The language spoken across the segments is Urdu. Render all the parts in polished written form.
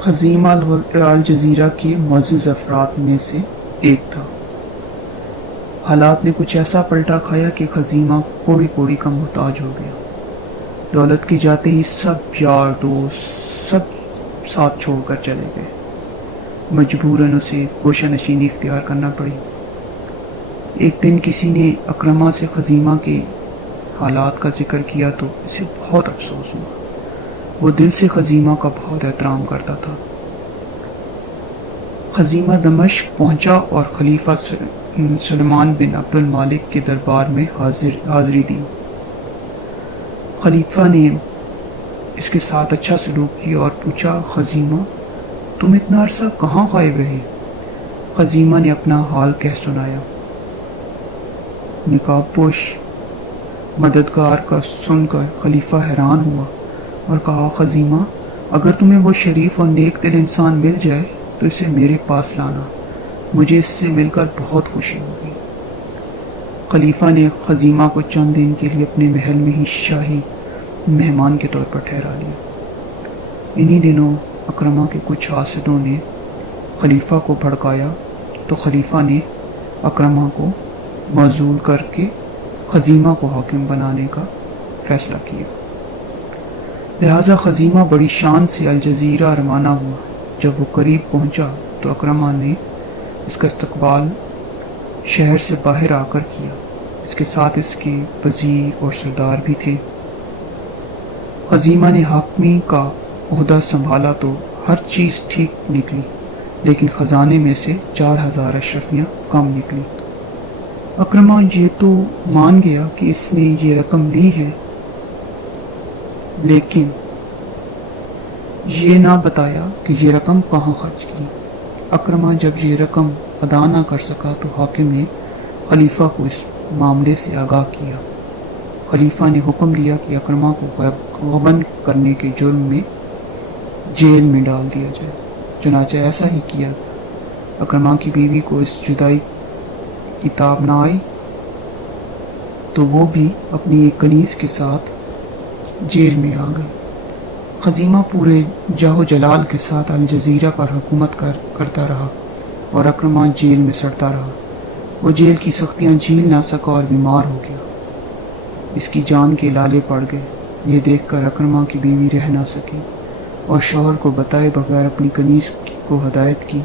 خزیمہ الجزیرہ کے معزز افراد میں سے ایک تھا۔ حالات نے کچھ ایسا پلٹا کھایا کہ خزیمہ کوڑی کوڑی کا محتاج ہو گیا۔ دولت کے جاتے ہی سب یار دوست سب ساتھ چھوڑ کر چلے گئے۔ مجبوراً اسے گوشہ نشینی اختیار کرنا پڑی۔ ایک دن کسی نے اکرمہ سے خزیمہ کے حالات کا ذکر کیا تو اسے بہت افسوس ہوا۔ وہ دل سے خزیمہ کا بہت احترام کرتا تھا۔ خزیمہ دمشق پہنچا اور خلیفہ سلیمان بن عبد المالک کے دربار میں حاضری دی۔ خلیفہ نے اس کے ساتھ اچھا سلوک کیا اور پوچھا، خزیمہ تم اتنا عرصہ کہاں غائب رہے؟ خزیمہ نے اپنا حال کہہ سنایا۔ نقاب پوش مددگار کا سن کر خلیفہ حیران ہوا اور کہا، خزیمہ اگر تمہیں وہ شریف اور نیک دل انسان مل جائے تو اسے میرے پاس لانا، مجھے اس سے مل کر بہت خوشی ہوگی۔ خلیفہ نے خزیمہ کو چند دن کے لیے اپنے محل میں ہی شاہی مہمان کے طور پر ٹھہرا لیا۔ انہی دنوں اکرمہ کے کچھ حاسدوں نے خلیفہ کو بھڑکایا تو خلیفہ نے اکرمہ کو معزول کر کے خزیمہ کو حاکم بنانے کا فیصلہ کیا۔ لہذا خزیمہ بڑی شان سے الجزیرہ روانہ ہوا۔ جب وہ قریب پہنچا تو اکرمہ نے اس کا استقبال شہر سے باہر آ کر کیا۔ اس کے ساتھ اس کے وزیر اور سردار بھی تھے۔ خزیمہ نے حاکمی کا عہدہ سنبھالا تو ہر چیز ٹھیک نکلی، لیکن خزانے میں سے 4000 اشرفیاں کم نکلی۔ اکرمہ یہ تو مان گیا کہ اس نے یہ رقم لی ہے، لیکن یہ نہ بتایا کہ یہ رقم کہاں خرچ کی۔ اکرمہ جب یہ رقم ادا نہ کر سکا تو حاکم نے خلیفہ کو اس معاملے سے آگاہ کیا۔ خلیفہ نے حکم دیا کہ اکرمہ کو غبن کرنے کے جرم میں جیل میں ڈال دیا جائے۔ چنانچہ ایسا ہی کیا۔ اکرمہ کی بیوی کو اس جدائی کی تاب نہ آئی تو وہ بھی اپنی ایک کنیز کے ساتھ جیل میں آ گئی۔ خزیمہ پورے جاہ و جلال کے ساتھ الجزیرہ پر حکومت کرتا رہا اور اکرمہ جیل میں سڑتا رہا۔ وہ جیل کی سختیاں جھیل نہ سکا اور بیمار ہو گیا۔ اس کی جان کے لالے پڑ گئے۔ یہ دیکھ کر اکرمہ کی بیوی رہ نہ سکی اور شوہر کو بتائے بغیر اپنی کنیز کو ہدایت کی،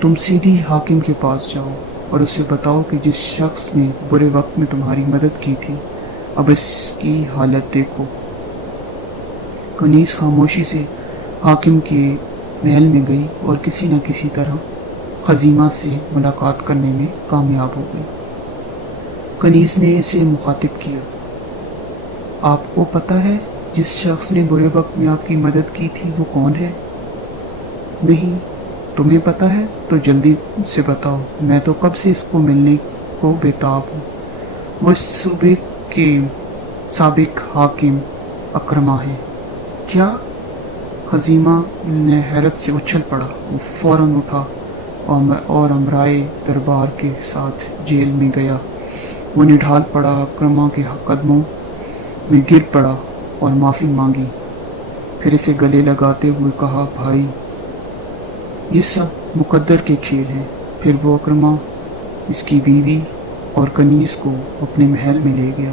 تم سیدھی حاکم کے پاس جاؤ اور اسے بتاؤ کہ جس شخص نے برے وقت میں تمہاری مدد کی تھی اب اس کی حالت دیکھو۔ کنیز خاموشی سے حاکم کے محل میں گئی اور کسی نہ کسی طرح خزیمہ سے ملاقات کرنے میں کامیاب ہو گئی۔ کنیز نے اسے مخاطب کیا، آپ کو پتہ ہے جس شخص نے برے وقت میں آپ کی مدد کی تھی وہ کون ہے؟ نہیں، تمہیں پتہ ہے تو جلدی سے بتاؤ، میں تو کب سے اس کو ملنے کو بےتاب ہوں۔ وہ اس صوبے کے سابق حاکم اکرمہ ہے۔ کیا؟ خزیمہ نے حیرت سے اچھل پڑا۔ وہ فوراً اٹھا اور امرائے دربار کے ساتھ جیل میں گیا۔ وہ نڈھال پڑا، اکرمہ کے قدموں میں گر پڑا اور معافی مانگی، پھر اسے گلے لگاتے ہوئے کہا، بھائی یہ سب مقدر کے کھیل ہیں۔ پھر وہ اکرمہ، اس کی بیوی اور کنیز کو اپنے محل میں لے گیا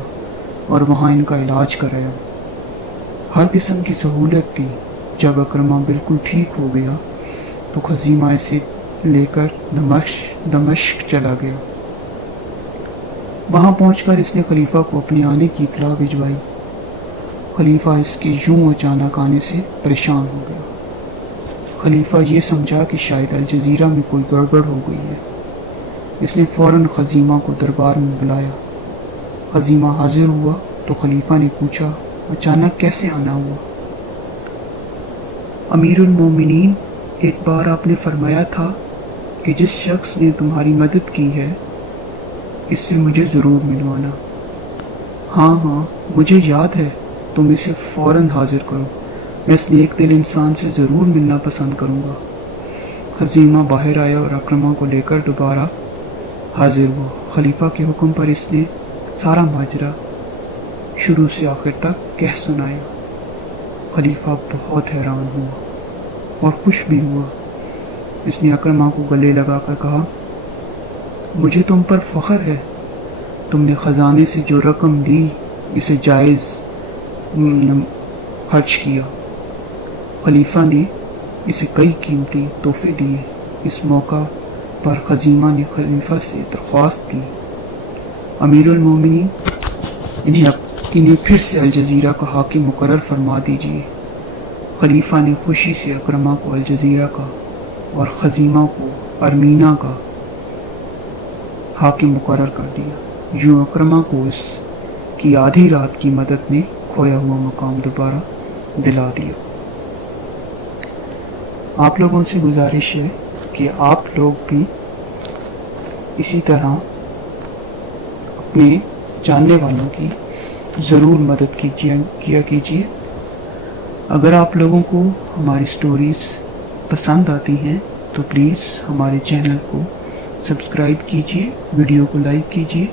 اور وہاں ان کا علاج کرایا۔ ہر قسم کی سہولت دی۔ جب اکرمہ بالکل ٹھیک ہو گیا تو خزیمہ اسے لے کر دمشق چلا گیا۔ وہاں پہنچ کر اس نے خلیفہ کو اپنے آنے کی اطلاع بھجوائی۔ خلیفہ اس کے یوں اچانک آنے سے پریشان ہو گیا۔ خلیفہ یہ سمجھا کہ شاید الجزیرہ میں کوئی گڑبڑ ہو گئی ہے۔ اس نے فوراً خزیمہ کو دربار میں بلایا۔ خزیمہ حاضر ہوا تو خلیفہ نے پوچھا، اچانک کیسے آنا ہوا؟ امیر المومنین، ایک بار آپ نے فرمایا تھا کہ جس شخص نے تمہاری مدد کی ہے اس سے مجھے ضرور ملوانا۔ ہاں، مجھے یاد ہے، تم اسے فوراً حاضر کرو، میں اس نیک دل انسان سے ضرور ملنا پسند کروں گا۔ خزیمہ باہر آیا اور اکرمہ کو لے کر دوبارہ حاضر ہوا۔ خلیفہ کے حکم پر اس نے سارا ماجرا شروع سے آخر تک کہہ سنایا۔ خلیفہ بہت حیران ہوا۔ اور خوش بھی ہوا۔ اس نے اکرما کو گلے لگا کر کہا، مجھے تم پر فخر ہے، تم نے خزانے سے جو رقم لی اسے جائز خرچ کیا۔ خلیفہ نے اسے کئی قیمتی تحفے دیے۔ اس موقع پر خزیمہ نے خلیفہ سے درخواست کی، امیر المومنین، انہیں پھر سے الجزیرہ کا حاکم مقرر فرما دیجیے۔ خلیفہ نے خوشی سے اکرما کو الجزیرہ کا اور خزیمہ کو ارمینا کا حاکم مقرر کر دیا۔ یوں اکرما کو اس کی آدھی رات کی مدد نے کھویا ہوا مقام دوبارہ دلا دیا۔ آپ لوگوں سے گزارش ہے کہ آپ لوگ بھی اسی طرح اپنے جاننے والوں کی ضرور مدد کیا کیجیے۔ اگر آپ لوگوں کو ہماری سٹوریز پسند آتی ہیں تو پلیز ہمارے چینل کو سبسکرائب کیجیے، ویڈیو کو لائک کیجیے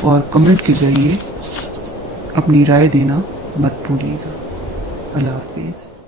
اور کمنٹ کے ذریعے اپنی رائے دینا مت بھولیے گا۔ اللہ حافظ۔